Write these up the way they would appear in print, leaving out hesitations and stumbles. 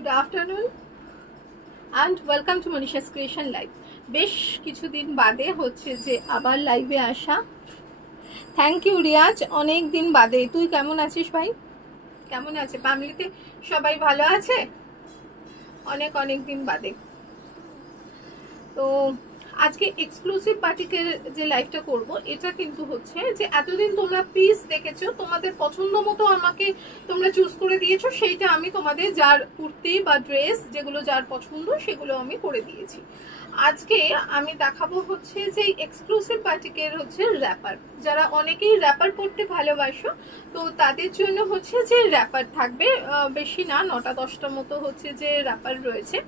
Good afternoon and welcome to Manisha's creation live. বেশ কিছুদিন বাদে হচ্ছে যে আবার লাইভে আসা। থ্যাংক ইউ রিয়াজ, অনেক দিন বাদে। তুই কেমন আছিস ভাই? কেমন আছে ফ্যামিলিতে? সবাই ভালো আছে? অনেক অনেক দিন বাদে। তো আজকে এক্সক্লুসিভ পার্টিকের যে লাইভটা করব, এটা কিন্তু হচ্ছে যে এতদিন তোমরা পিস দেখেছো, তোমাদের পছন্দ মতো আমাকে তোমরা চুজ করে দিয়েছো, সেইটা আমি তোমাদের যার কুর্তি বা ড্রেস যেগুলো যার পছন্দ সেগুলো আমি করে দিয়েছি। আজকে আমি দেখাবো হচ্ছে যে এক্সক্লুসিভ পার্টিকের হচ্ছে র্যাপার। যারা অনেকেই র্যাপার পরতে ভালোবাসো, তো তাদের জন্য হচ্ছে যে র্যাপার থাকবে, বেশি না, 9টা-10টা মতো হচ্ছে যে র্যাপার রয়েছে।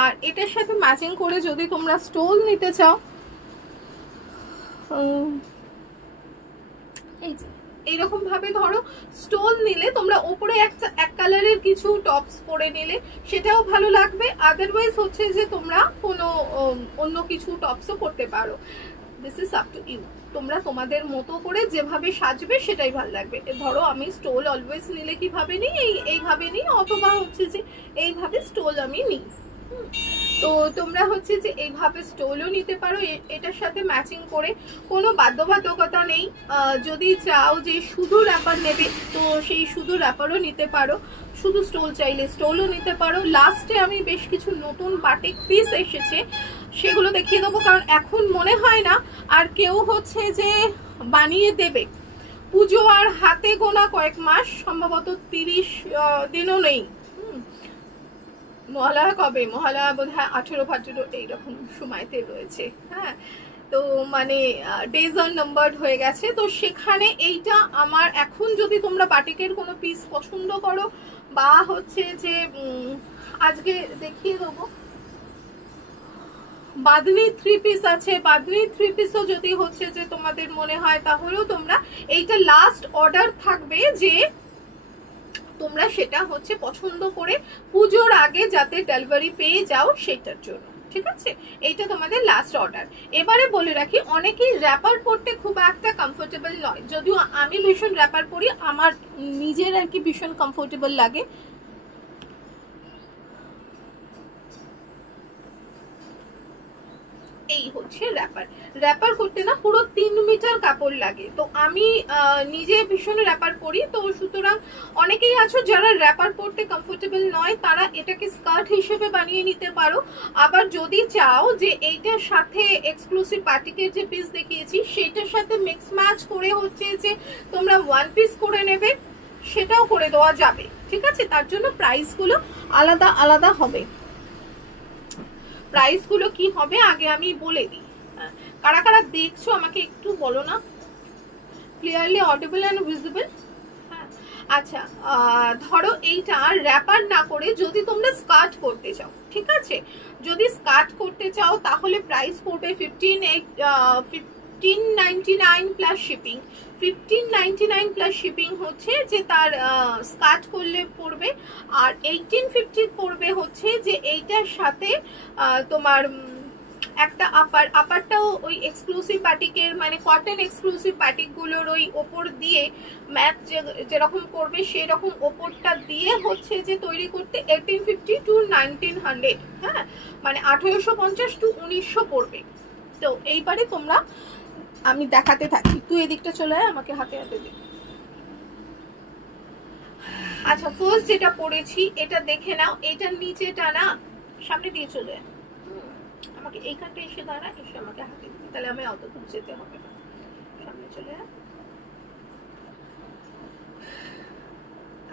আর এটার সাথে ম্যাচিং করে যদি তোমরা স্টোল নিতে চাও, এই যে এইরকম ভাবে ধরো স্টোল নিলে তোমরা ওপরে এক কালারের কিছু টপস পরে নিলে সেটাও ভালো লাগবে। আদারওয়াইজ হচ্ছে যে তোমরা কোনো অন্য কিছু টপসও পরতে পারো। This is up to you. তোমরা তোমাদের মতো করে যেভাবে সাজবে সেটাই ভালো লাগবে। ধরো আমি স্টোল অলওয়েজ নিলে কিভাবে নিই, এইভাবে নিই, অথবা হচ্ছে যে এইভাবে স্টোল আমি নিই। তো তোমরা হচ্ছে যে এইভাবে স্টোলও নিতে পারো এটার সাথে ম্যাচিং করে, কোনো বাধ্যবাধকতা নেই। যদি চাও যে শুধু র্যাপার নেবে তো সেই শুধু র্যাপারও নিতে পারো, শুধু স্টোল চাইলে স্টোলও নিতে পারো। লাস্টে আমি বেশ কিছু নতুন বাটিক পিস এসেছে, সেগুলো দেখিয়ে দেবো, কারণ এখন মনে হয় না আর কেউ হচ্ছে যে বানিয়ে দেবে। পুজো আর হাতে গোনা কয়েক মাস, সম্ভবত 30 দিনও নেই। মহালয়া কবে? মহালয়া বোধ হয় 18-15 এইরকম সময়তে রয়েছে। হ্যাঁ, তো মানে ডেজ অন নাম্বারড হয়ে গেছে। তো সেখানে এইটা আমার এখন যদি তোমরা বাটিকের কোনো পিস পছন্দ করো, বা হচ্ছে যে আজকে দেখিয়ে দেবো বাঁধনি 3 পিস আছে, বাঁধনি 3 পিসও যদি হচ্ছে যে তোমাদের মনে হয়, তাহলেও তোমরা এইটা লাস্ট অর্ডার থাকবে যে তোমরা সেটা হচ্ছে পছন্দ করে পুজোর আগে যাতে ডেলিভারি পেয়ে যাও সেটার জন্য, ঠিক আছে? এইটা তোমাদের লাস্ট অর্ডার। এবারে বলে রাখি, অনেকেই র্যাপার পরতে খুব একটা কমফোর্টেবল নয়, যদিও আমি ভীষণ র্যাপার পরি, আমার নিজের আর কি ভীষণ কমফোর্টেবল লাগে। এই হচ্ছে র্যাপার। র্যাপার করতে না পুরো 3 মিটার কাপড় লাগে। তো আমি নিজে ভীষণ র্যাপার করি, তো সুতরাং অনেকেই আছো যারা র্যাপার পরতে কমফোর্টেবল নয়, তারা এটাকে স্কার্ট হিসেবে বানিয়ে নিতে পারো। আবার যদি চাও যে এইটার সাথে এক্সক্লুসিভ পার্টিকের যে পিস দেখিয়েছি সেটার সাথে মিক্স ম্যাচ করে হচ্ছে যে তোমরা 1 পিস করে নেবে, সেটাও করে দেওয়া যাবে, ঠিক আছে? তার জন্য প্রাইসগুলো আলাদা আলাদা হবে। প্রাইস গুলো কি হবে আগে আমি বলে দিই। কারা কারা দেখছো আমাকে একটু বলো না, ক্লিয়ারলি অডিবল এন্ড ভিজিবল? হ্যাঁ, আচ্ছা, ধরো এইটা র্যাপার না করে যদি তোমরা স্কার্ট করতে চাও, ঠিক আছে? যদি স্কার্ট করতে চাও তাহলে প্রাইস পড়বে 1599 প্লাস শিপিং। 1599 প্লাস শিপিং হচ্ছে যে তার স্কার্ট করলে পড়বে, আর 1850 পড়বে হচ্ছে যে এইটার সাথে তোমার একটা আপারটাও ওই এক্সক্লুসিভ পার্টিকের, মানে কটন এক্সক্লুসিভ পার্টিকগুলোর ওই ওপর দিয়ে ম্যাচ যেরকম করবে সেরকম ওপরটা দিয়ে হচ্ছে যে তৈরি করতে 1850 টু 1900, হ্যাঁ, মানে 1850 টু 1900 পড়বে। তো এইবারে তোমরা, আমি দেখাতে থাকি, তুই এদিকটা চলে আয়, আমাকে হাতে হাতে দে। আচ্ছা, ফার্স্ট যেটা পড়েছি এটা দেখে নাও। এটার নিচেটা না, সামনে দিয়ে চলে আয়, আমাকে এইখানটা এসে দাঁড়া, এসে আমাকে হাতে দিবি, তাহলে আমি অত দূর যেতে হবে না। সামনে চলে আয়।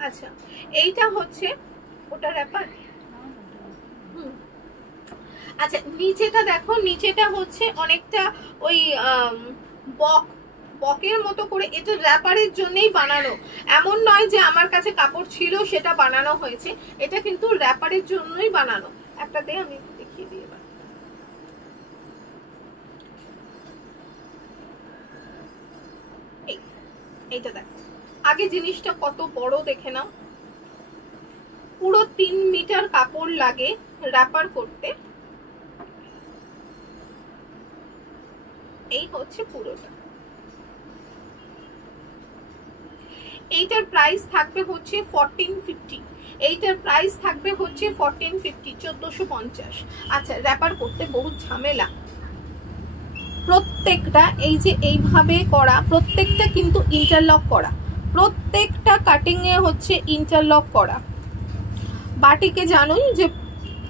আচ্ছা, এইটা হচ্ছে ওটা র্যাপার। আচ্ছা, নিচেটা দেখো, নিচেটা হচ্ছে অনেকটা ওই বকের মতো করে, এটা র্যাপারের জন্যই বানানো, এমন নয় যে আমার কাছে কাপড় ছিল সেটা বানানো হয়েছে, এটা কিন্তু র্যাপারের জন্যই বানানো। একটা দে, আমি দেখিয়ে দিই এবার। এইটা দেখো, আগে জিনিসটা কত বড় দেখে নাও, পুরো 3 মিটার কাপড় লাগে র্যাপার করতে। এই হচ্ছে পুরোটা। এইটার প্রাইস থাকবে হচ্ছে 1450। এইটার প্রাইস থাকবে হচ্ছে 1450, 1450। আচ্ছা, র্যাপার করতে বহুত ঝামেলা, প্রত্যেকটা এই যে এইভাবে করা, প্রত্যেকটা কিন্তু ইন্টারলক করা, প্রত্যেকটা কাটিং এ হচ্ছে ইন্টারলক করা। বাটিকে জানোই যে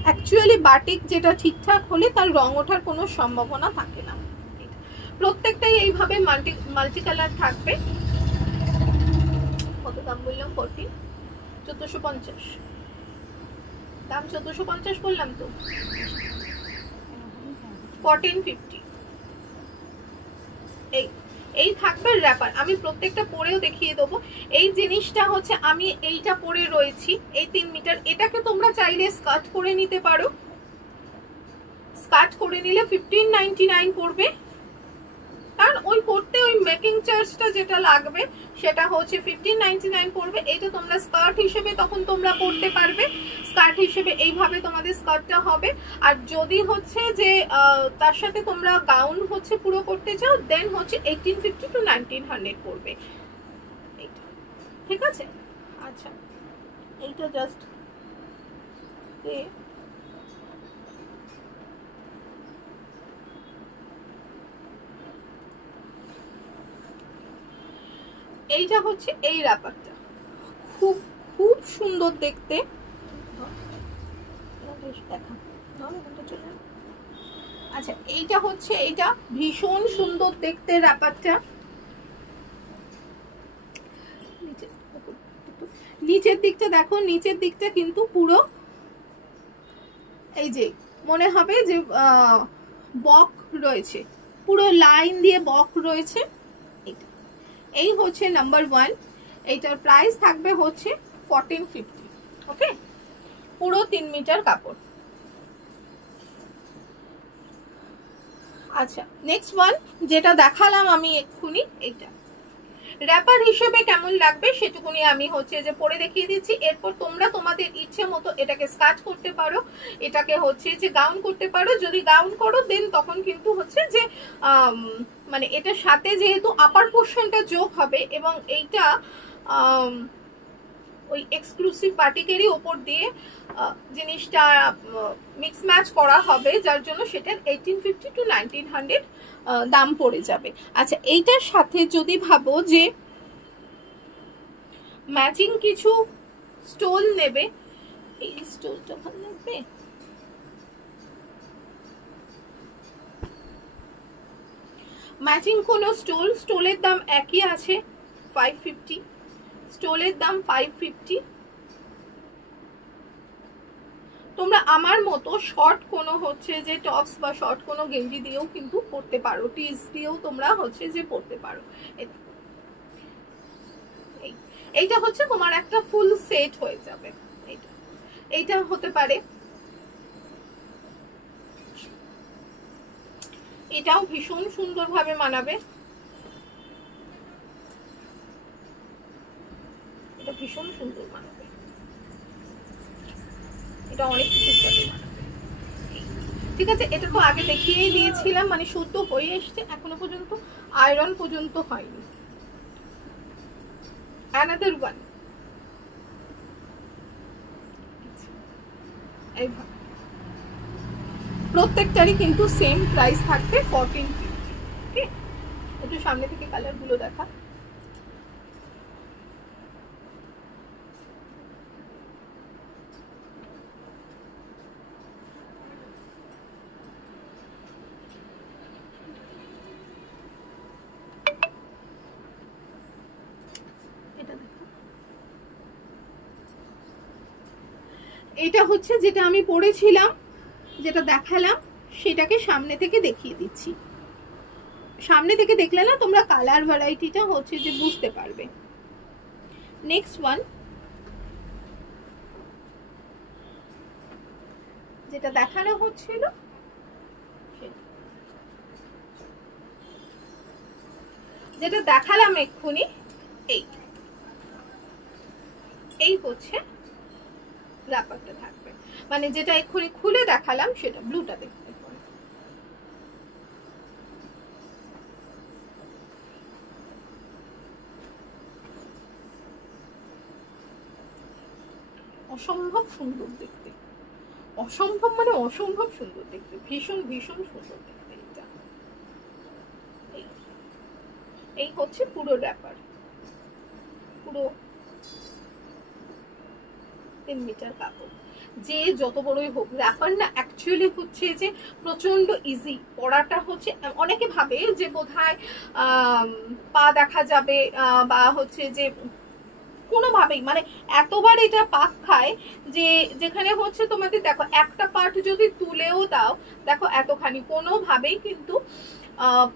অ্যাকচুয়ালি বাটিক যেটা ঠিকঠাক হলে তার রং ওঠার কোনো সম্ভাবনা থাকে না। প্রত্যেকটাই এইভাবে মাল্টি কালার থাকবে। কত দাম বললাম? 1450 দাম, 1450 বললাম তো, 1450। এই থাকবে র্যাপার। আমি প্রত্যেকটা পরেও দেখিয়ে দেবো। এই জিনিসটা হচ্ছে আমি এইটা পরে রয়েছি, এই 3 মিটার, এটাকে তোমরা চাইলে স্কার্ট করে নিতে পারো। স্কার্ট করে নিলে 1599 পড়বে, কারণ ওই পড়তে ওই মেকিং চার্জটা যেটা লাগবে সেটা হচ্ছে 1599 পড়বে। এইটা তোমরা স্কার্ট হিসেবে তখন তোমরা পড়তে পারবে, স্কার্ট হিসেবে এইভাবে তোমাদের স্কার্টটা হবে। আর যদি হচ্ছে যে তার সাথে তোমরা গাউন হচ্ছে পুরো করতে চাও, দেন হচ্ছে 1850 to 1900 পড়বে। এইটা ঠিক আছে। আচ্ছা, এইটা জাস্ট এইটা হচ্ছে এই র্যাপারটা, খুব খুব সুন্দর দেখতে। আচ্ছা, এইটা হচ্ছে, এইটা ভীষণ সুন্দর দেখতে র্যাপারটা। নিচের দিকটা দেখো, নিচের দিকটা কিন্তু পুরো এই যে মনে হবে যে বক রয়েছে, পুরো লাইন দিয়ে বক রয়েছে। এই হচ্ছে নাম্বার 1। এইটার প্রাইস থাকবে হচ্ছে 1450। ওকে, পুরো 3 মিটার কাপড়। আচ্ছা, নেক্সট ওয়ান যেটা দেখালাম আমি এক্ষুনি, এইটা র্যাপার হিসেবে কেমন লাগবে সেটুকুনি আমি হচ্ছে যে পরে দেখিয়ে দিচ্ছি। এরপর তোমরা তোমাদের ইচ্ছে মতো এটাকে স্কার্ট করতে পারো, এটাকে হচ্ছে যে গাউন করতে পারো। যদি গাউন করো দেন তখন কিন্তু হচ্ছে যে মানে এটার সাথে যেহেতু আপার পোর্শনটা যোগ হবে এবং এইটা ওই এক্সক্লুসিভ বাটিকেরই ওপর দিয়ে জিনিসটা মিক্স ম্যাচ করা হবে, যার জন্য সেটার 1850 to 1900 দাম পড়ে যাবে। আচ্ছা, এইটার সাথে যদি ভাবো যে ম্যাচিং কিছু স্টোল নেবে, এই স্টোলটা ভালো লাগবে। ম্যাচিং কোনো স্টোলের দাম একই আছে 550, স্টোলের দাম 550। তোমরা আমার মতো শর্ট কোনো হচ্ছে যে টপস বা শর্ট কোনো গেঞ্জি দিয়েও কিন্তু পরতে পারো, টিস দিয়েও তোমরা হচ্ছে যে পরতে পারো। এইটা হচ্ছে তোমার একটা ফুল সেট হয়ে যাবে। এইটা হতে পারে, এটাও ভীষণ সুন্দরভাবে মানাবে, এটা ভীষণ সুন্দর মানাবে, এটা অনেক কিছুর সাথে মানাবে। ঠিক আছে, এটা তো আগে দেখিয়েই দিয়েছিলাম, মানে শুদ্ধ হয়ে এসছে, এখনো পর্যন্ত আয়রন পর্যন্ত হয়নি। অ্যানাদার ওয়ান, এইভাবে প্রত্যেকটারই কিন্তু সেম প্রাইস থাকবে 1450। ওকে, একটু সামনে থেকে কালারগুলো দেখা। এটা হচ্ছে যেটা আমি পরেছিলাম, যেটা দেখালাম, সেটাকে সামনে থেকে দেখিয়ে দিচ্ছি। সামনে থেকে দেখলে না তোমরা কালার ভ্যারাইটিটা হচ্ছে যে বুঝতে পারবে। নেক্সট ওয়ান যেটা দেখানো হচ্ছিল, যেটা দেখালাম এক্ষুনি, এই হচ্ছে র্যাপারটা থাকবে, মানে যেটা এক্ষুনি খুলে দেখালাম সেটা ব্লুটা দেখতে। অসম্ভব সুন্দর দেখতে, অসম্ভব মানে অসম্ভব সুন্দর দেখতে, ভীষণ ভীষণ সুন্দর দেখতে। এটা এই হচ্ছে পুরো র্যাপার, পুরো 3 মিটার কাপড়। যে যত বড়ই হোক, র্যাপার না অ্যাকচুয়ালি হচ্ছে যে প্রচন্ড ইজি পরাটা। হচ্ছে অনেকে ভাবে যে বোধহয় পা দেখা যাবে বা হচ্ছে যে কোনোভাবেই, মানে এতবার এটা পাক খায় যে যেখানে হচ্ছে তোমাদের দেখো একটা পার্ট যদি তুলেও দাও, দেখো এতখানি, কোনোভাবেই কিন্তু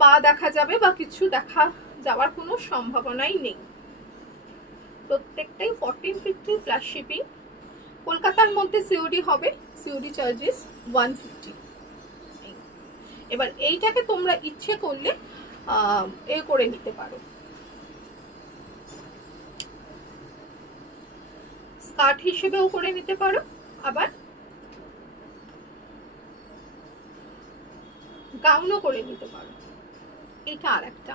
পা দেখা যাবে বা কিছু দেখা যাওয়ার কোনো সম্ভাবনাই নেই। প্রত্যেকটাই 1450 প্লাস শিপিং। কলকাতার মধ্যে সিওডি হবে, সিওডি চার্জেস 150। এবার এইটাকে তোমরা ইচ্ছে করলে এ করে নিতে পারো, স্কার্ট হিসেবেও করে নিতে পারো, আবার গাউনও করে নিতে পারো। এটা আর একটা,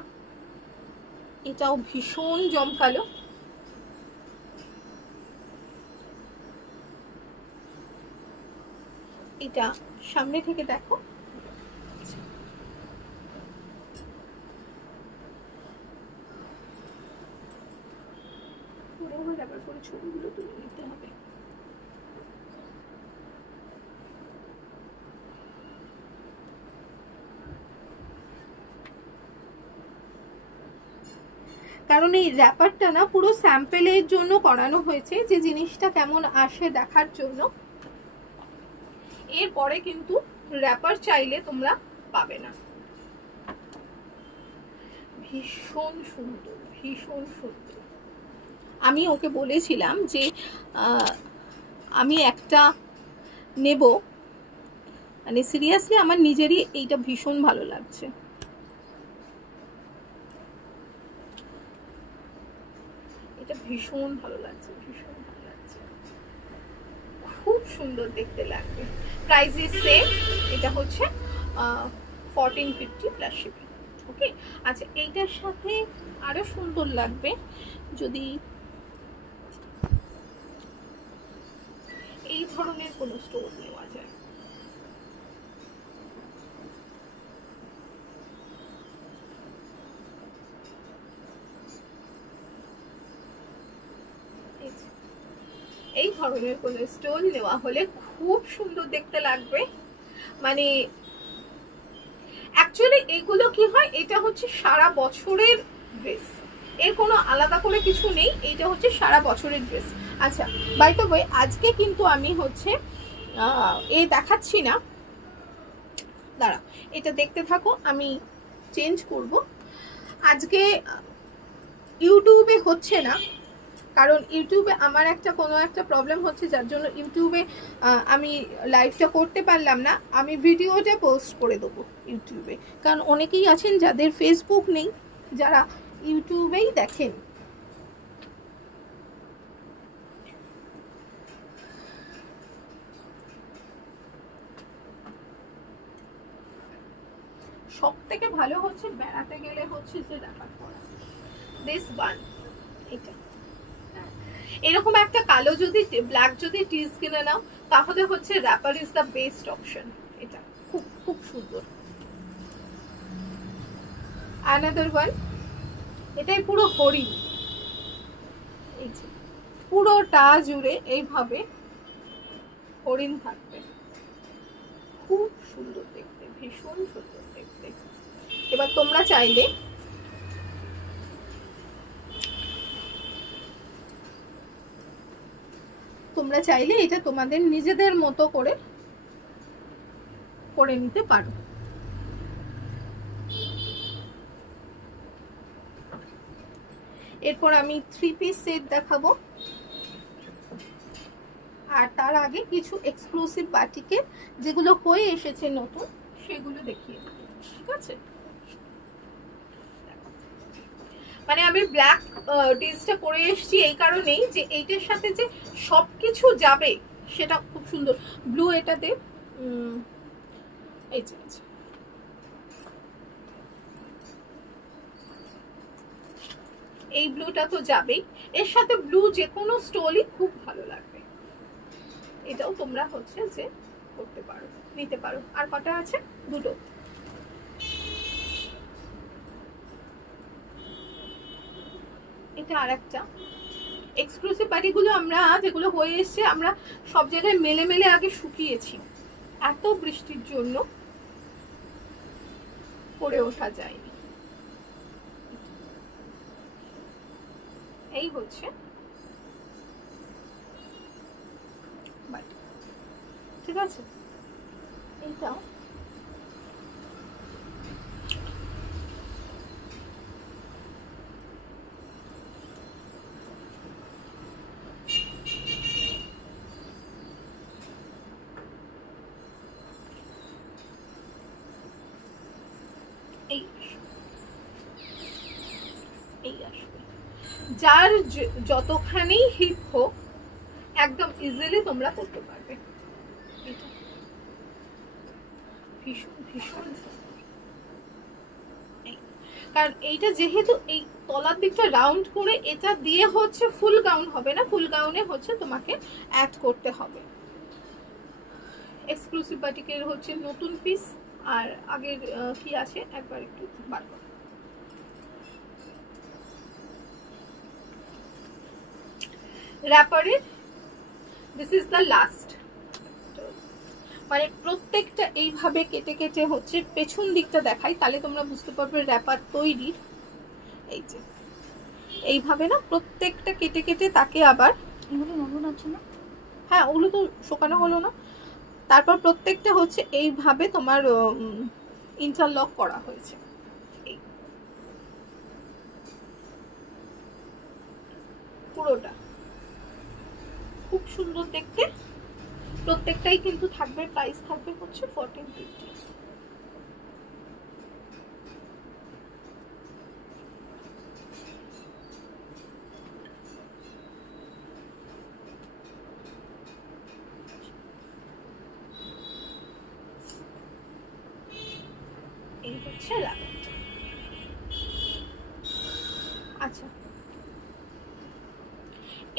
এটাও ভীষণ জমকালো। এটা সামনে থেকে দেখো, করে ছবিগুলো তুলে নিতে হবে। কারণ এই র্যাপারটা না পুরো স্যাম্পেলের জন্য করানো হয়েছে, যে জিনিসটা কেমন আসে দেখার জন্য। এরপরে কিন্তু র্যাপার চাইলে তোমরা পাবে না। ভীষণ সুন্দর, ভীষণ সুন্দর। আমি ওকে বলেছিলাম যে আমি একটা নেব, মানে সিরিয়াসলি আমার নিজেরই এইটা ভীষণ ভালো লাগছে। এটা ভীষণ ভালো লাগছে, ভীষণ ভালো লাগছে, খুব সুন্দর দেখতে লাগবে। প্রাইস ইজ সেম, এটা হচ্ছে 1450 প্লাস শিপিং। ওকে, আচ্ছা এইটার সাথে আরো সুন্দর লাগবে যদি এই ধরনের কোনো স্টোর নেওয়া যায়। এই ধরনের কোনো স্টোন নেওয়া হলে খুব সুন্দর দেখতে লাগবে। মানে অ্যাকচুয়ালি এগুলো কি হয়, এটা হচ্ছে সারা বছরের ড্রেস, এর কোনো আলাদা করে কিছু নেই, এইটা হচ্ছে সারা বছরের ড্রেস। আচ্ছা বাই দ্য ওয়ে, আজকে কিন্তু আমি হচ্ছে এ দেখাচ্ছি না, দাঁড়া এটা দেখতে থাকো, আমি চেঞ্জ করব। আজকে ইউটিউবে হচ্ছে না, কারণ ইউটিউবে আমার কোনো একটা প্রবলেম হচ্ছে, যার জন্য ইউটিউবে আমি লাইভটা করতে পারলাম না। আমি ভিডিওটা পোস্ট করে দেবো ইউটিউবে, কারণ অনেকেই আছেন যাদের ফেসবুক নেই, যারা ইউটিউবেই দেখেন। সব থেকে ভালো হচ্ছে বেড়াতে গেলে হচ্ছে যে র্যাপার পরা, দিস ওয়ান, এটা এরকম একটা কালো যদি ব্ল্যাক যদি টিজ কিনে নাও, তাহলে হচ্ছে wrapper is the best option. এটা খুব খুব সুন্দর। অ্যানাদার ওয়ান, এটাই পুরো হরিণ, এই যে পুরোটা জুড়ে এইভাবে হরিণ থাকবে, খুব সুন্দর দেখতে, ভীষণ সুন্দর দেখতে। এবার তোমরা চাইলে এটা তোমাদের নিজেদের মতো করে করে নিতে পারো। এরপর আমি 3 পিস সেট দেখাবো, আর তার আগে কিছু এক্সক্লুসিভ বাটিকের যেগুলো হয়ে এসেছে নতুন, সেগুলো দেখিয়ে দেবো, ঠিক আছে? মানে আমি ব্ল্যাক টিজটা পরে এসেছি এই কারণেই যে এইটার সাথে যে সবকিছু যাবে সেটা খুব সুন্দর। ব্লু এটাতে এই যে এই ব্লুটা তো যাবেই, এর সাথে ব্লু যে কোনো স্টোলই খুব ভালো লাগবে। এটাও তোমরা হচ্ছে যে করতে পারো, নিতে পারো। আর কটা আছে? দুটো। এটা আর একটা এক্সক্লুসিভ বাটিগুলো আমরা যেগুলো হয়ে এসছে আমরা সব জায়গায় মেলে মেলে আগে শুকিয়েছি, এত বৃষ্টির জন্য করে ওঠা যায়নি। এই হচ্ছে বাটি, ঠিক আছে? এইটাও এই আসবে, যার যতখানি হিপ হোক একদম ইজিলি তোমরা করতে পারবে। এটা ভীষণ ভীষণ, কারণ এইটা যেহেতু এই তলার দিকটা রাউন্ড করে এটা দিয়ে হচ্ছে ফুল গাউন হবে না, ফুল গাউনে হচ্ছে তোমাকে অ্যাড করতে হবে। এক্সক্লুসিভ বাটিকের হচ্ছে নতুন পিস, আর আগের কি আছে একবার একটু বার করো। র্যাপারের দিস ইজ দ্য লাস্ট, মানে প্রত্যেকটা এইভাবে কেটে কেটে হচ্ছে পেছন দিকটা দেখাই, তাহলে তোমরা বুঝতে পারবে র্যাপার তৈরির। এই যে এইভাবে না প্রত্যেকটা কেটে কেটে তাকে আবার, এগুলো নতুন আছে না? হ্যাঁ, ওগুলো তো শোকানো হলো না। তারপর প্রত্যেকটা হচ্ছে এইভাবে তোমার ইন্টারলক করা হয়েছে। এই পুরোটা খুব সুন্দর দেখতে। প্রত্যেকটাই কিন্তু থাকবে, প্রাইস থাকবে হচ্ছে 1450। এই হচ্ছে রাবারটা। আচ্ছা,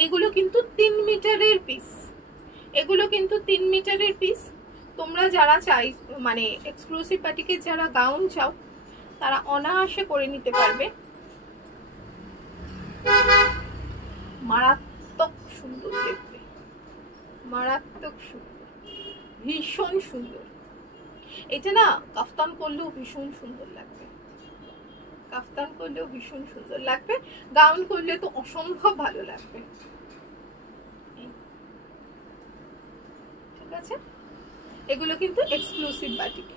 এগুলো কিন্তু 3 মিটারের পিস, এগুলো কিন্তু 3 মিটারের পিস। তোমরা যারা চাই মানে এক্সক্লুসিভ বাটিকের যারা গাউন চাও তারা অনায়াসে করে নিতে পারবে। মারাত্মক সুন্দর দেখতে, মারাত্মক সুন্দর, ভীষণ সুন্দর। এটা না কাফতান করলেও ভীষণ সুন্দর লাগবে, কাফতান করলেও ভীষণ সুন্দর লাগবে, গাউন করলে তো অসম্ভব ভালো লাগবে। ঠিক আছে, এগুলো কিন্তু এক্সক্লুসিভ বাটিক।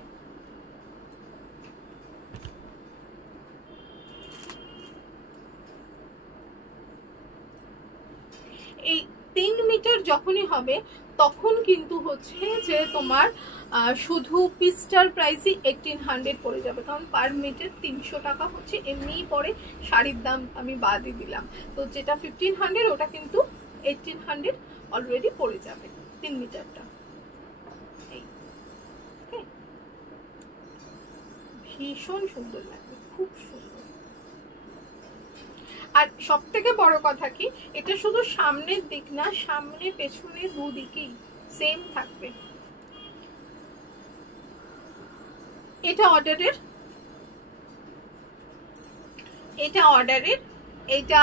এই 3 মিটার যখনই হবে তখন কিন্তু হচ্ছে যে তোমার শুধু পিসটার প্রাইসই 1800 পড়ে যাবে, কারণ পার মিটার 300 টাকা হচ্ছে এমনিই পড়ে, শাড়ির দাম আমি বাদই দিলাম। তো যেটা 1500 ওটা কিন্তু 1800 অলরেডি পড়ে যাবে 3 মিটারটা। ভীষণ সুন্দর লাগবে, খুব সুন্দর। আর সব থেকে বড় কথা কি, এটা শুধু সামনের দিক না, সামনে পেছনে দুদিকেই সেম থাকবে। এটা অর্ডারের, এটা অর্ডারের। এটা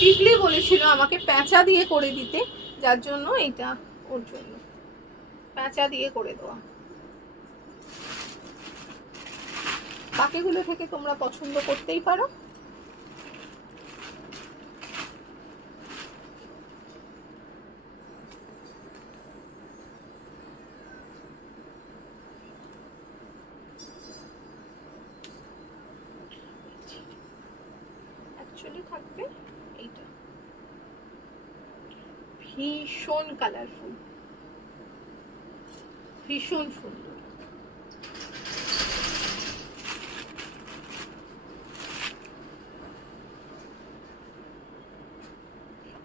টিকলি বলেছিল আমাকে প্যাঁচা দিয়ে করে দিতে, যার জন্য এটা ওর জন্য প্যাঁচা দিয়ে করে দেওয়া। বাকিগুলো থেকে তোমরা পছন্দ করতেই পারো। অ্যাকচুয়ালি থাকবে এইটা, ভীষণ কালারফুল, ভীষণ সুন্দর।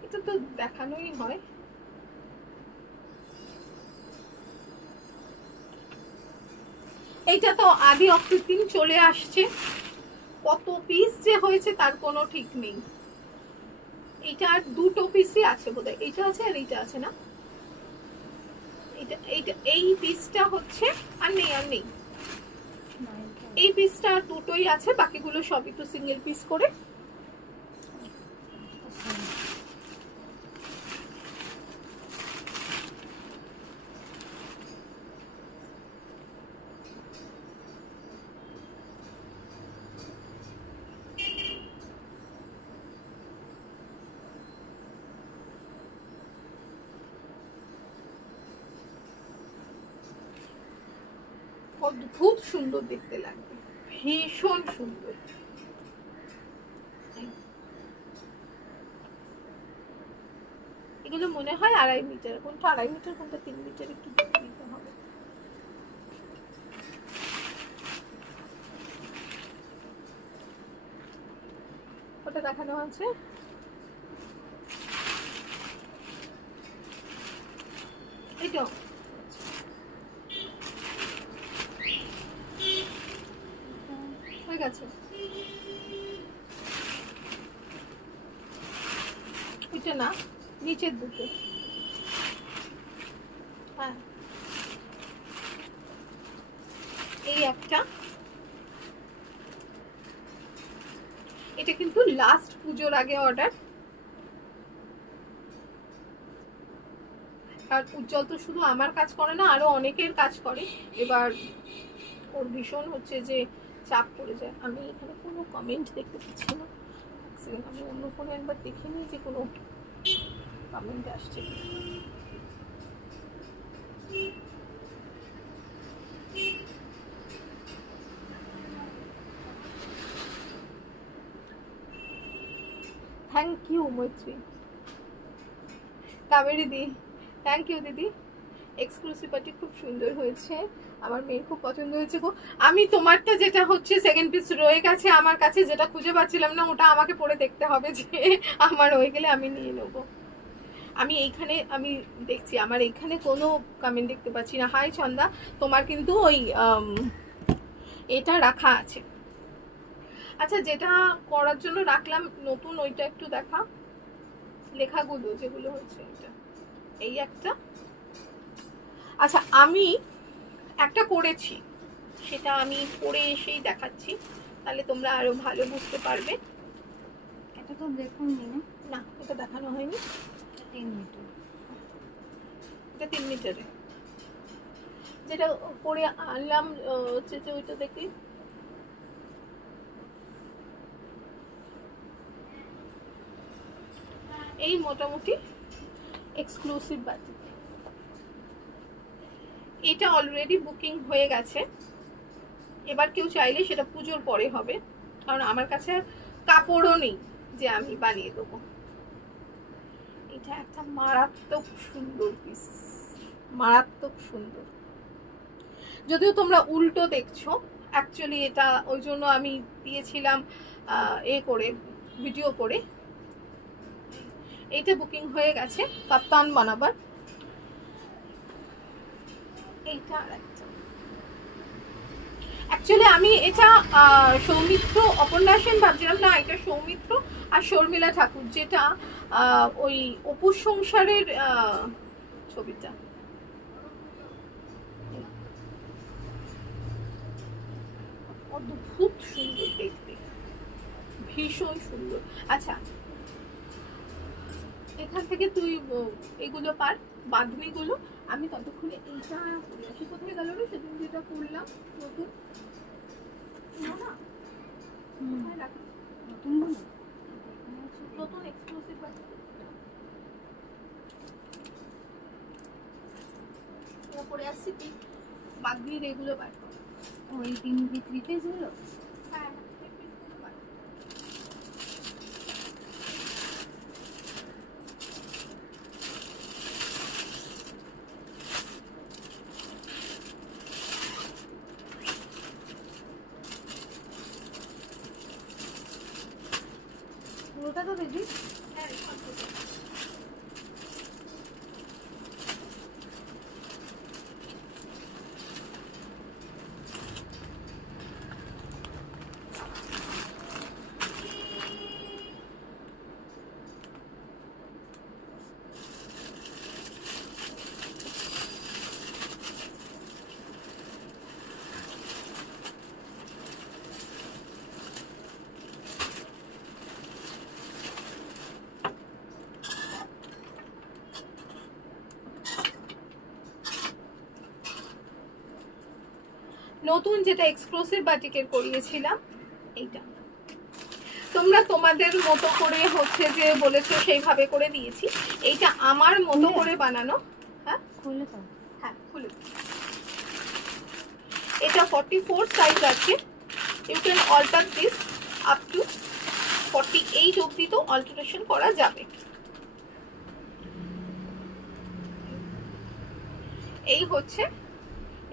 এটা তো দেখানোই হয়। এইটা তো আদি অক্টোবর চলে আসছে, কত পিস যে হয়েছে তার কোনো ঠিক নেই। এইটা আর দুটো পিসই আছে বোধহয়, এইটা আছে আর এইটা আছে না? এটা এইটা এই পিসটা হচ্ছে আর নেই এই পিসটা দুটোই আছে, বাকিগুলো সবই তো সিঙ্গেল পিস করে। অদ্ভুত সুন্দর দেখতে লাগবে, ভীষণ সুন্দর। এগুলো মনে হয় 2.5 মিটার, কোনটা 2.5 মিটার কোনটা 3 মিটার একটু দেখে নিতে হবে। ওটা দেখানো আছে, এইটা হয়ে গেছে। ওইটা না, নিচের দুটো। হ্যাঁ এই একটা, এটা কিন্তু লাস্ট পুজোর আগে অর্ডার। আর উজ্জ্বল তো শুধু আমার কাজ করে না, আরো অনেকের কাজ করে। এবার ওর ভীষণ হচ্ছে যে চাপ পড়ে যায়। আমি এখানে কোনো কমেন্ট দেখতে পাচ্ছি না, আমি অন্য ফোনে একবার দেখে নিই যে কোনো কমেন্ট আসছে থ্যাংক ইউ মৈত্রী। কাবেরী দি থ্যাংক ইউ দিদি, এক্সক্লুসিভিটি খুব সুন্দর হয়েছে, আমার মেয়ের খুব পছন্দ হয়েছে গো। আমি তোমারটা যেটা হচ্ছে সেকেন্ড পিস রয়ে গেছে আমার কাছে, যেটা খুঁজে পাচ্ছিলাম না, ওটা আমাকে পরে দেখতে হবে যে আমার হয়ে গেলে আমি নিয়ে নেবো। আমি এইখানে আমি দেখছি আমার এইখানে কোনো কমেন্ট দেখতে পাচ্ছি না। হাই চন্দা, তোমার কিন্তু ওই এটা রাখা আছে। আচ্ছা, যেটা করার জন্য রাখলাম নতুন, ওইটা একটু দেখা, লেখাগুলো যেগুলো হচ্ছে এটা, এই একটা। আচ্ছা, আমি একটা করেছি, সেটা আমি পরে এসেই দেখাচ্ছি, তাহলে তোমরা আরো ভালো বুঝতে পারবে। এটা তো দেখুন না, এটা দেখানো হয়নি। 3 মিটার, এটা 3 মিটারে যেটা পরে আনলাম হচ্ছে যে ওইটা দেখি। এই মোটামুটি এক্সক্লুসিভ বাজেট। এটা অলরেডি বুকিং হয়ে গেছে, এবার কেউ চাইলে সেটা পুজোর পরে হবে, কারণ আমার কাছে কাপড়ও নেই যে আমি বানিয়ে দেবো। এটা একটা মারাত্মক সুন্দর পিস, মারাত্মক সুন্দর। যদিও তোমরা উল্টো দেখছো, অ্যাকচুয়ালি এটা ওই জন্য আমি দিয়েছিলাম এ করে ভিডিও করে। এইটা বুকিং হয়ে গেছে কাপ্তান বানাবার। এইটা আরেকটা, অ্যাকচুয়ালি আমি এটা সৌমিত্র অপর্ণা সেন ভাবছিলাম, না এটা সৌমিত্র আর শর্মিলা ঠাকুর, যেটা ওই অপু সংসারের ছবিটা। অদ্ভুত সুন্দর দেখতে, ভীষণ সুন্দর। আচ্ছা, এখান থেকে তুই এগুলো পার, বাঁধনিগুলো। আমি ততক্ষণে এইটা করে আসি। কোথায় গেল রে সেদিন যেটা করলাম নতুন, না নতুন এক্সক্লুসিভ করে আসছি, তুই বাঁধনির এগুলো বার কর। ওই 3 পিস গুলো। হ্যাঁ, পুরোটা তো দিদি। হ্যাঁ, নতুন যেটা এক্সক্লুসিভ বাটিকের করিয়েছিলাম এইটা। তোমরা তোমাদের মতো করে হচ্ছে যে বলেছো সেইভাবে করে দিয়েছি। এইটা আমার মতো করে বানানো। হ্যাঁ খুলে দাও। হ্যাঁ খুলে। এটা 44 সাইজ আছে। You can alter this up to 48 অবধি তো অল্টারেশন করা যাবে। এই হচ্ছে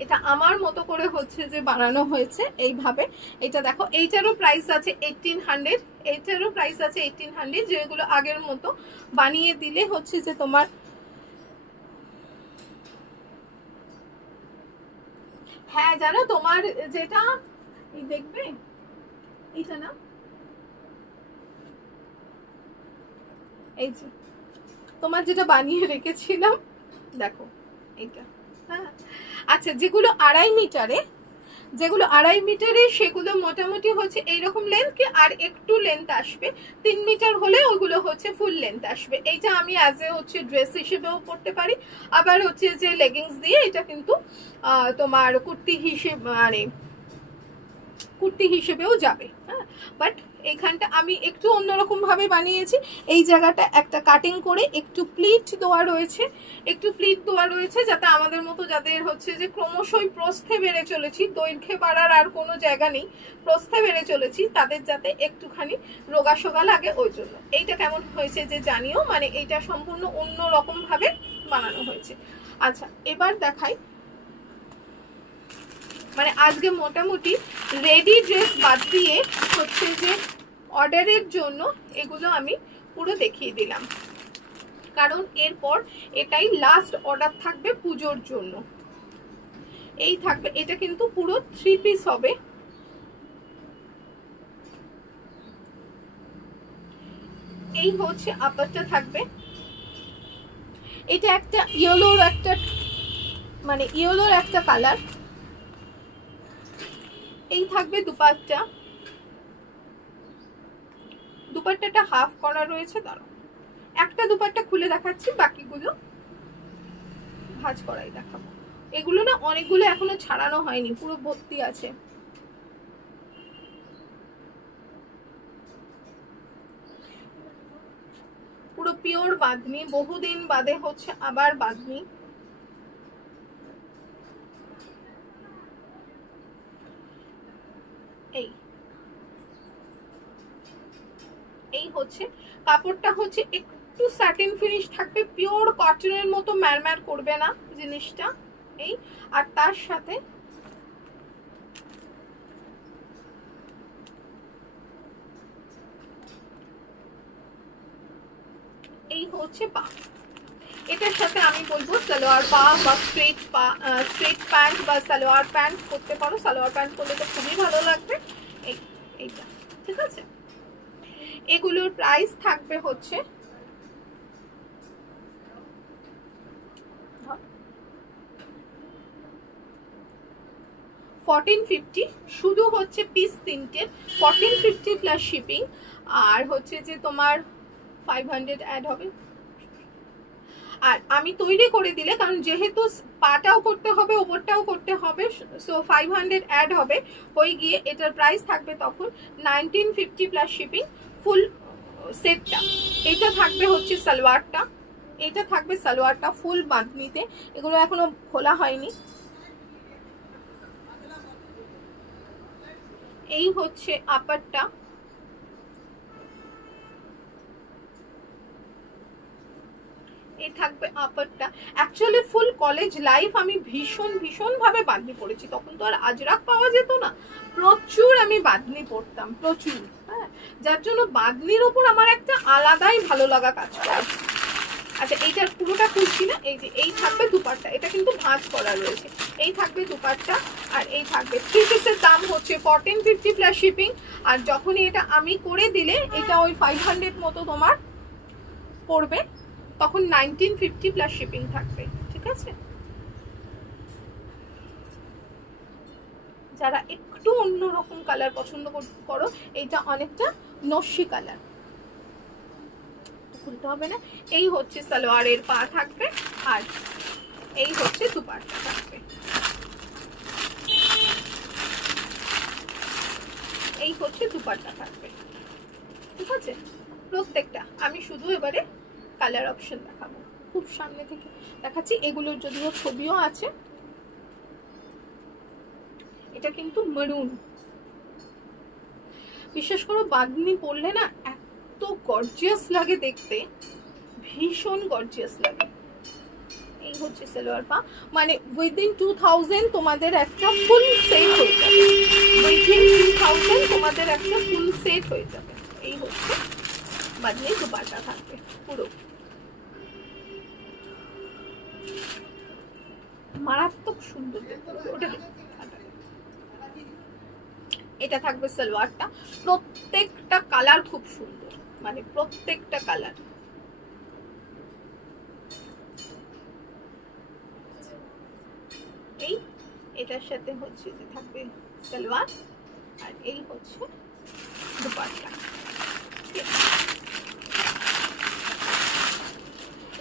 এটা আমার মতো করে হচ্ছে যে বানানো হয়েছে এইভাবে। এটা দেখো, এইটারও প্রাইস আছে 1800, এইটারও প্রাইস আছে 1800, যেগুলো আগের মতো বানিয়ে দিলে হচ্ছে যে তোমার হ্যাঁ জানো তোমার যেটা এই দেখবে এইটা না, এই যে তোমার যেটা বানিয়ে রেখেছিলাম দেখো এইটা। হ্যাঁ আচ্ছা, যেগুলো 2.5 মিটারে, যেগুলো 2.5 মিটারে সেগুলো মোটামুটি হচ্ছে এইরকম লেন্থ, আর একটু লেন্থ আসবে। 3 মিটার হলে ওগুলো হচ্ছে ফুল লেন্থ আসবে। এইটা আমি অ্যাজ এ হচ্ছে ড্রেস হিসেবেও পরতে পারি, আবার হচ্ছে যে লেগিংস দিয়ে এটা কিন্তু তোমার কুর্তি হিসেবে মানে কুর্তি হিসেবেও যাবে। হ্যাঁ বাট এইখানটা আমি একটু অন্যরকম ভাবে বানিয়েছি। এই জায়গাটা একটা কাটিং করে একটু প্লিট দেওয়া রয়েছে, একটু প্লিট দেওয়া রয়েছে যাতে আমাদের মতো যাদের হচ্ছে যে ক্রমশই প্রস্থে বেড়ে চলেছি, দৈর্ঘ্যে বাড়ার আর কোনো জায়গা নেই, প্রস্থে বেড়ে চলেছি, তাদের যাতে একটুখানি রোগা সোগা লাগে ওই জন্য। এইটা কেমন হয়েছে যে জানিও, মানে এইটা সম্পূর্ণ অন্য রকম ভাবে বানানো হয়েছে। আচ্ছা এবার দেখাই, মানে আজকে মোটামুটি রেডি ড্রেস বাদ দিয়ে হচ্ছে যে অর্ডারের জন্য এগুলো আমি পুরো দেখিয়ে দিলাম, কারণ এরপর এটাই লাস্ট অর্ডার থাকবে পুজোর জন্য। এই থাকবে, এটা কিন্তু পুরো 3 পিস হবে। এই হচ্ছে আপারটা থাকবে। এটা একটা ইয়েলোর একটা মানে ইয়েলোর একটা কালার। এই থাকবে দুপাট্টা, দুপাট্টাটা হাফ করা রয়েছে। দাঁড়াও একটা দুপাট্টা খুলে দেখাচ্ছি, বাকিগুলো ভাঁজ করাই দেখাবো। এগুলো না অনেকগুলো এখনো ছাড়ানো হয়নি, পুরো ভর্তি আছে। পুরো পিওর বাঁধনি, বহুদিন বাদে হচ্ছে আবার বাঁধনি। এই হচ্ছে কাপড়টা, হচ্ছে একটু স্যাটিন ফিনিশ থাকবে, পিওর কটনের মতো ম্যারম্যার করবে না জিনিসটা। এই আর তার সাথে এই হচ্ছে পা। এটার সাথে আমি বলবো সালোয়ার পা বা স্ট্রেট প্যান্ট বা সালোয়ার প্যান্ট করতে পারো। সালোয়ার প্যান্ট করলে তো খুবই ভালো লাগবে। এইটা ঠিক আছে। এগুলোর প্রাইস থাকবে হচ্ছে 1450, শুধু হচ্ছে পিস 3টে 1450 প্লাস শিপিং। আর হচ্ছে যে তোমার 500 অ্যাড হবে। আর আমি তৈরি করে দিলে, কারণ যেহেতু পাটাও করতে হবে ওপরটাও করতে হবে, সো 500 অ্যাড হবে, হয়ে গিয়ে এটার প্রাইস থাকবে তখন 1950 প্লাস শিপিং ফুল সেটটা। এটা থাকবে হচ্ছে সালোয়ারটা, এটা থাকবে সালোয়ারটা ফুল বাঁধনিতে। এগুলো এখনো খোলা হয়নি। এই হচ্ছে আপারটা, এই থাকবে আপারটা। অ্যাকচুয়ালি ফুল কলেজ লাইফ আমি ভীষণ ভাবে বাঁধনি পড়েছি, তখন তো আর আজরাক পাওয়া যেত না, প্রচুর আমি বাঁধনি পড়তাম, প্রচুর। হ্যাঁ যার জন্য বাঁধনির ওপর আমার একটা আলাদাই ভালো লাগা কাজ করে। আচ্ছা এইটার পুরোটা খুলছি না, এই যে এই থাকবে দুপাট্টা, এটা কিন্তু ভাঁজ করা রয়েছে। এই থাকবে দুপাট্টা, আর এই থাকবে 3 পিসের দাম হচ্ছে 1450 প্লাস শিপিং। আর যখনই এটা আমি করে দিলে এটা ওই 500 মতো তোমার পড়বে, তখন 1950 প্লাস শিপিং থাকবে। ঠিক আছে, যারা একটু অন্যরকম কালার পছন্দ করো, এইটা অনেকটা নস্যি কালার, খুলতে হবে না। এই হচ্ছে সালোয়ারের পা থাকবে, আর এই হচ্ছে দুপাট্টা থাকবে। এই হচ্ছে দুপাট্টা থাকবে, ঠিক আছে? প্রত্যেকটা আমি শুধু এবারে কালার অপশন দেখাবো, খুব সামনে থেকে দেখাচ্ছি। এগুলোর যদিও ছবিও আছে। এটা কিন্তু মেরুন, বিশেষ করে বাঁধনি পরলে না এত গর্জিয়াস লাগে দেখতে, ভীষণ গর্জিয়াস লাগে। এই হচ্ছে সালোয়ার পা, মানে উইদিন 2000 তোমাদের একটা ফুল সেট হয়ে যাবে, উইদিন 2000 তোমাদের একটা ফুল সেট হয়ে যাবে। এই হচ্ছে বাঁধনি দুপাট্টা থাকবে পুরো, মারাত্মক সুন্দর দেখতে। ওটা এটা থাকবে সালোয়ারটা, প্রত্যেকটা কালার খুব সুন্দর, মানে প্রত্যেকটা কালার। এই এটার সাথে হচ্ছে যে থাকবে সালোয়ার, আর এই হচ্ছে দুপাট্টা।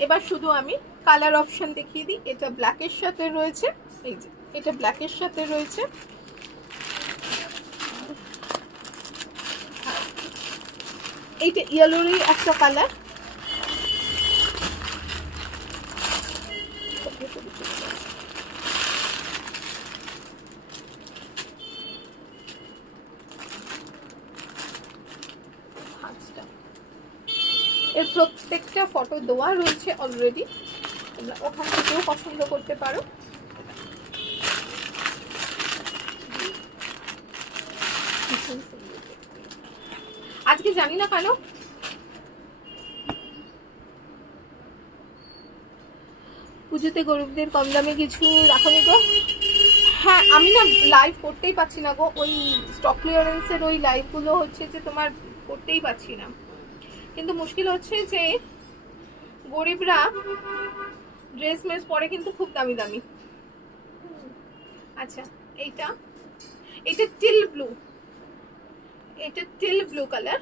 এবার শুধু আমি কালার অপশন দেখিয়ে দিই। এটা ব্ল্যাকের সাথে রয়েছে, এই যে এটা ব্ল্যাকের সাথে রয়েছে, এইটা ইয়েলোরই একটা কালার, এর প্রত্যেকটা ফটো দেওয়া রয়েছে অলরেডি, তোমরা ওখান থেকেও পছন্দ করতে পারো। আজকে জানি না কেন পুজোতে গরিবদের কম দামে কিছু রাখনি গো। হ্যাঁ, আমি না লাইভ করতেই পারছি না গো, ওই স্টক ক্লিয়ারেন্সের ওই লাইভগুলো হচ্ছে যে তোমার করতেই পারছি না, কিন্তু মুশকিল হচ্ছে যে গরিবরা ড্রেস মেস পরে কিন্তু খুব দামি দামি। আচ্ছা, এইটা টিল ব্লু, এটা টিল ব্লু কালার।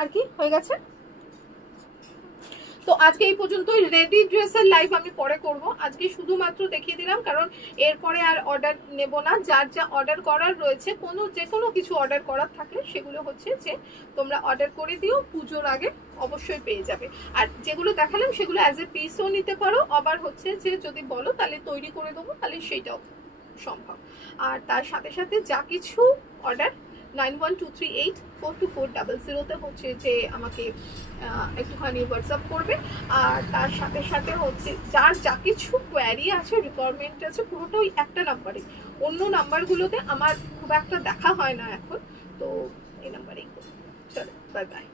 আর কি হয়ে গেছে? তো আজকে এই পর্যন্তই। রেডি ড্রেসের লাইভ আমি পরে করব, আজকে শুধুমাত্র দেখিয়ে দিলাম, কারণ এরপরে আর অর্ডার নেব না। যার যা অর্ডার করার রয়েছে, যে কোনো কিছু অর্ডার করার থাকলে সেগুলো হচ্ছে যে তোমরা অর্ডার করে দিও, পুজোর আগে অবশ্যই পেয়ে যাবে। আর যেগুলো দেখালাম সেগুলো অ্যাজ এ পিসও নিতে পারো, আবার হচ্ছে যে যদি বলো তাহলে তৈরি করে দেবো, তাহলে সেইটাও সম্ভব। আর তার সাথে সাথে যা কিছু অর্ডার 9123842400 হচ্ছে যে আমাকে একটুখানি হোয়াটসঅ্যাপ করবে। আর তার সাথে সাথে হচ্ছে যার যা কিছু কোয়ারি আছে, রিকোয়ারমেন্ট আছে, পুরোটাই একটা নাম্বারে, অন্য নাম্বারগুলোতে আমার খুব একটা দেখা হয় না এখন, তো এই নাম্বারেই। চলো, বাই বাই।